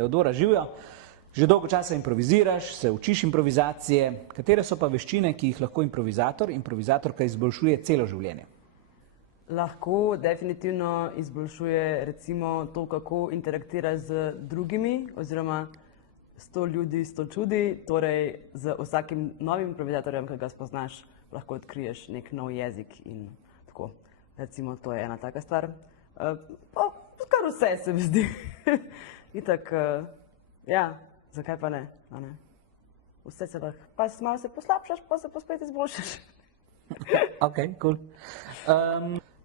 Teodora, živijo. Že dolgo časa improviziraš, se učiš improvizacije. Katere so pa veščine, ki jih lahko improvizatorka izboljšuje celo življenje? Lahko definitivno izboljšuje recimo to, kako interaktira z drugimi oziroma 100 ljudi, 100 čudi. Torej, z vsakim novim improvizatorjem, ki ga spoznaš, lahko odkriješ nek nov jezik in tako. Recimo, to je ena taka stvar. Pa kar vse se mi zdi. Itak, ja, zakaj pa ne? Vse se lahko, pa malo se poslabšaš, pa se pa spet izboljšaš. Ok, cool.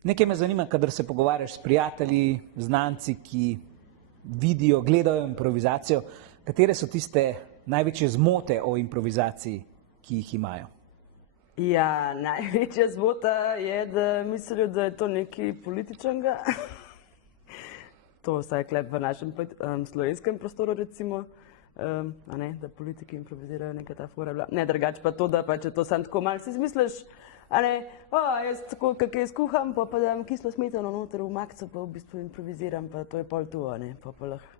Nekaj me zanima, kadar se pogovarjaš s prijatelji, znanci, ki vidijo, gledajo improvizacijo, katere so tiste največje zmote o improvizaciji, ki jih imajo? Ja, največja zmota je, da mislijo, da je to nekaj političnega. To vsaj klep v našem slovenskem prostoru, recimo, da politiki improvizirajo neka ta fora. Ne, drugače pa to, da pa če to sam tako malo si izmisliš, jaz tako, kak jaz kuham, pa dam kislo smetano noter v makico, pa v bistvu improviziram, pa to je pol tu, pa lahko.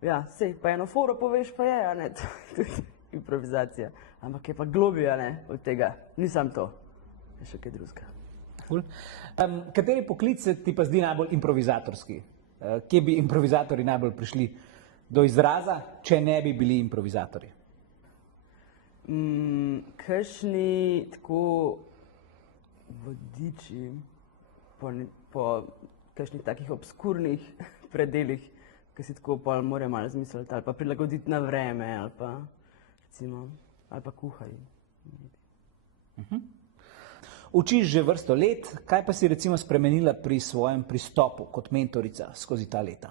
Ja, sej, pa eno foro poveš, pa je, to je improvizacija. Ampak je pa globija, od tega. Nisem to. Je še kaj drugega. Cool. Kateri poklic se ti pa zdi najbolj improvizatorski? Kje bi improvizatorji najbolj prišli do izraza, če ne bi bili improvizatorji? Kakšni tako vodiči po kakšnih takih obskurnih predelih, ki si tako pol morajo malo razmisliti, ali pa prilagoditi na vreme, ali pa recimo, ali pa kuhaj. Učiš že vrsto let, kaj pa si recimo spremenila pri svojem pristopu kot mentorica skozi ta leta?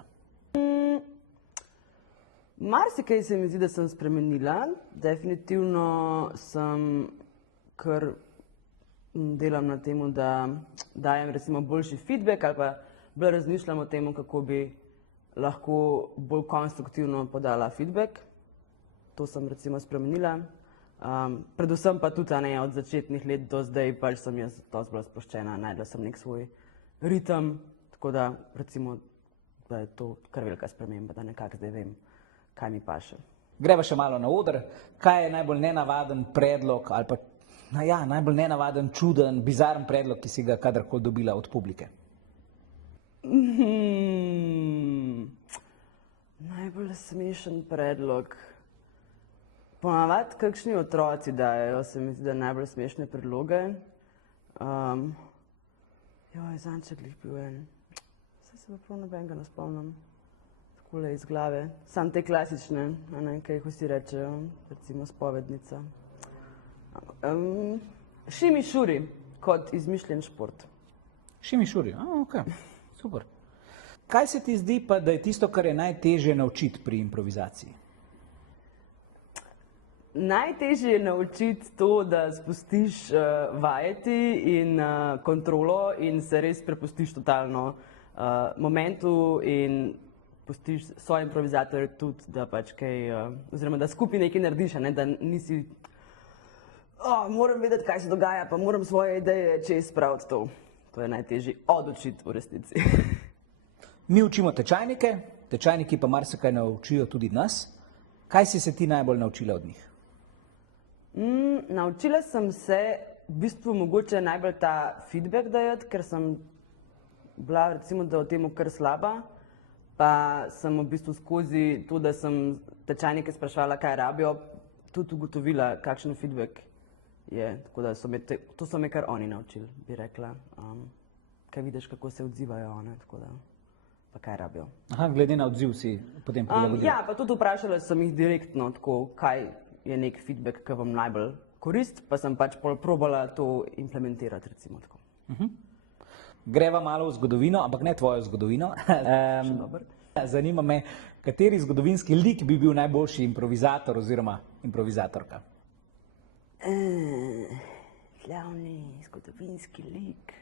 Marsikaj se mi zdi, da sem spremenila. Definitivno sem kar delam na tem, da dajem recimo boljši feedback ali pa bolj razmišljam o tem, kako bi lahko bolj konstruktivno podala feedback. To sem recimo spremenila. Predvsem pa tudi od začetnih let do zdaj pač sem jaz dosti bolj sproščena, najdla sem nek svoj ritem, tako da recimo, da je to kar velika sprememba, da nekako zdaj vem, kaj mi paše. Greva še malo na oder. Kaj je najbolj nenavaden predlog ali pa najbolj nenavaden, čuden, bizaren predlog, ki si ga kadarkoli dobila od publike? Najbolj smešen predlog. Ponavadi kakšni otroci dajejo, se mi zdi, da najbolj smešne predloge. Zanček glih bil en. Saj se pa prav nobenega ne spomnim. Takole iz glave. Sam te klasične, kaj jih vsi rečejo, recimo spovednica. Šimi šuri, kot izmišljen šport. Šimi šuri, ok, super. Kaj se ti zdi pa, da je tisto, kar je najtežje naučiti pri improvizaciji? Najtežje je naučiti to, da spustiš vajeti in kontrolo in se res prepustiš totalno momentu in pustiš svoje improvizatorje tudi, da pač kaj, oziroma da skupaj nekaj narediš, da nisi moram vedeti, kaj se dogaja, pa moram svoje ideje čez spraviti to. To je najtežje odučiti v resnici. Mi učimo tečajnike, tečajniki pa marsikaj naučijo tudi nas. Kaj si se ti najbolj naučila od njih? Naučila sem se v bistvu mogoče najbolj ta feedback dajati, ker sem bila recimo da o tem kar slaba, pa sem v bistvu skozi to, da sem tečajnike spraševala, kaj rabijo, tudi ugotovila, kakšen feedback je. Tako da to so me kar oni naučili, bi rekla. Kaj vidiš, kako se odzivajo, tako da pa kaj rabijo. Glede na odziv si potem prilagodila? Ja, pa tudi vprašala sem jih direktno, tako, kaj je nek feedback, ki vam najbolj korist, pa sem pač probala to implementirati, recimo tako. Greva malo v zgodovino, ampak ne tvojo zgodovino. Zanima me, kateri zgodovinski lik bi bil najboljši improvizator oziroma improvizatorka? Glavni zgodovinski lik.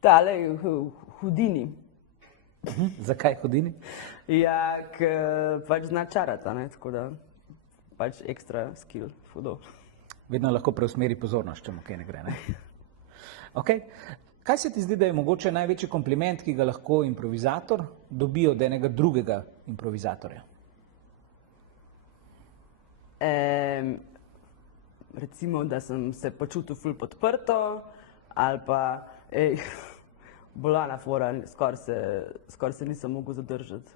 Tale Houdini. Zakaj Houdini? Ja, ker pač zna čarati, tako da pač ekstra skill, hudo. Vedno lahko preusmeri pozornost, če mu kaj ne gre, ne? Ok. Kaj se ti zdi, da je mogoče največji kompliment, ki ga lahko improvizator dobi od enega drugega improvizatorja? Recimo, da sem se počutil ful podprto, ali pa bolana fora, skoraj se nisem mogel zadržati,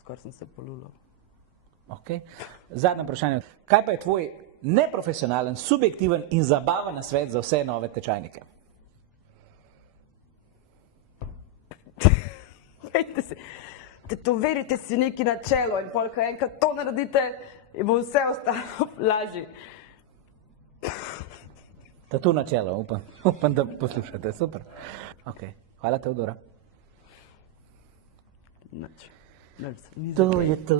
skoraj sem se polulal. Okay. Zadnje vprašanje. Kaj pa je tvoj neprofesionalen, subjektiven in zabaven nasvet za vse nove tečajnike? Tetovirajte si neki na čelo in pol, ko enkrat to naredite, in bo vse ostalo lažje. Tatu na čelo, upam, da poslušate. Super. Okay. Hvala, Teodora. Nič. To je to.